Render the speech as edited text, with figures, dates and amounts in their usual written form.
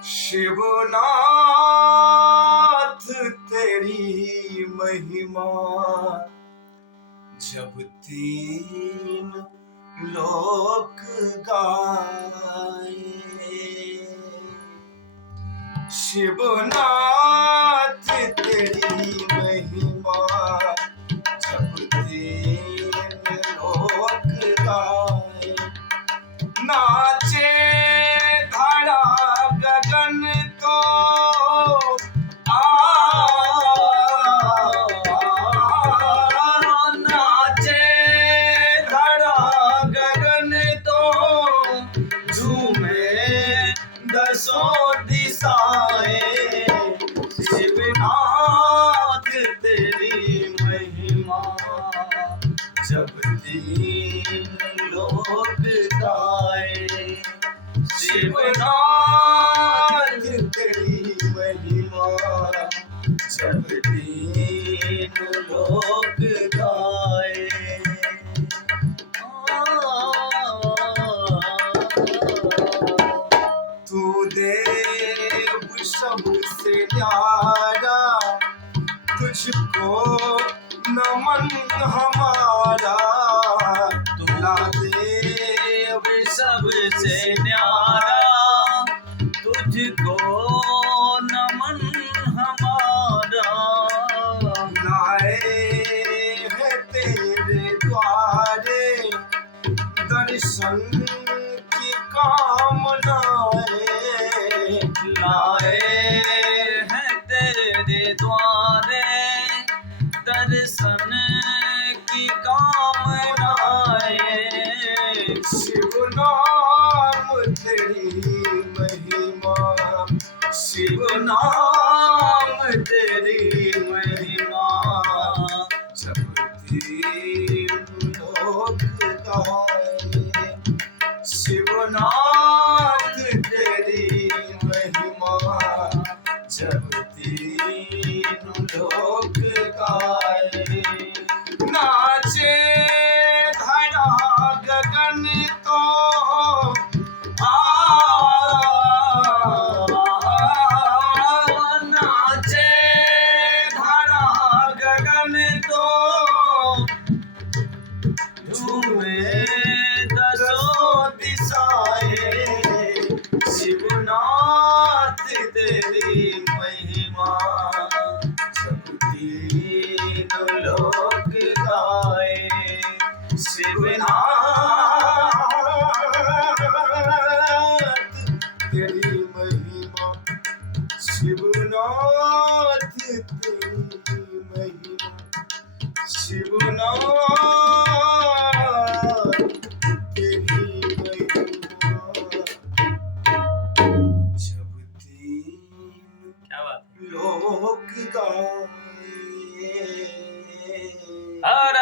शिवनाथ तेरी महिमा जब तीन लोक गाए। शिवनाथ तेरी महिमा जब तीन लोक गाए। नाचे धरा गगन तो नाचे धरा गगन तो झूमे दसों दिशाएं। शिवनाथ तेरी महिमा जब तीन लोक गाए। शिवनाथ तेरी महिमा जब तीन लोक गाए। तू देव सबसे न्यारा तुझको नमन हमारा। तुला देव सबसे न्यारा तुझको नमन हमारा। लाए है तेरे द्वारे दर्शन की कामनाएं। लाए हैं तेरे द्वारे दर्शन की कामनाएं। शिव नाम तेरी महिमा शिव नाम तेरी महिमा जब तीन लोक गाए। शिवनाथ तेरी महिमा जब तीन लोक गाए। नाचे धरा गगन तो नाचे धरा गगन तो झूमे दसों दिशाएं। शिवनाथ तेरी महिमा जब तीन लोक गाए। शिवनाथ तेरी महिमा शिवनाथ तेरी महिमा शिवनाथ तेरी महिमा जब तीन क्या बात है। लोक गाए। हर